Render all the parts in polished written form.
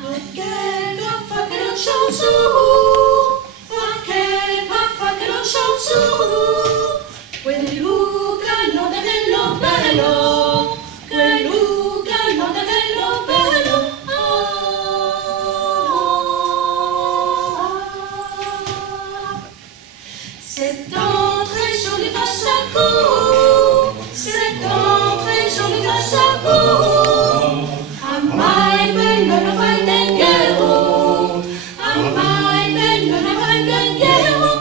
Aquel facelo chansu, aquel facelo chansu, quelluga nota dello bello, quelluga nota dello bello. C'est entré joli face à coup, c'est entré joli face à coup. Amai bello la fai del gero, amai bello la fai del gero.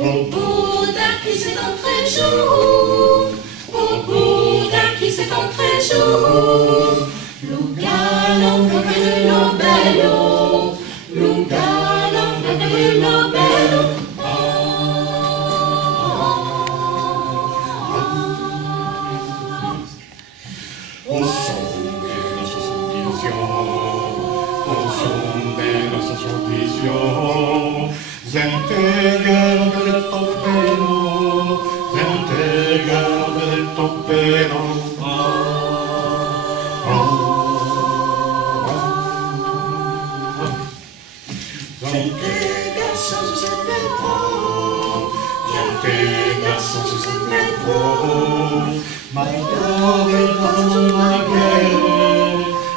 Au bout d'un qui c'est entré jour, au bout d'un qui c'est entré jour. Lugano fratello bello, Lugano fratello bello. O som de nosso sorriso, o som de nosso sorriso, gente che non ha detto bene, gente che non ha detto bene. Gente garçon su sempre su sempre my dog it doesn't like it,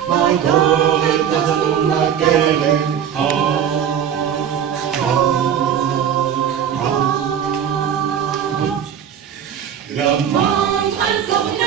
my dog it doesn't like it. Le monde a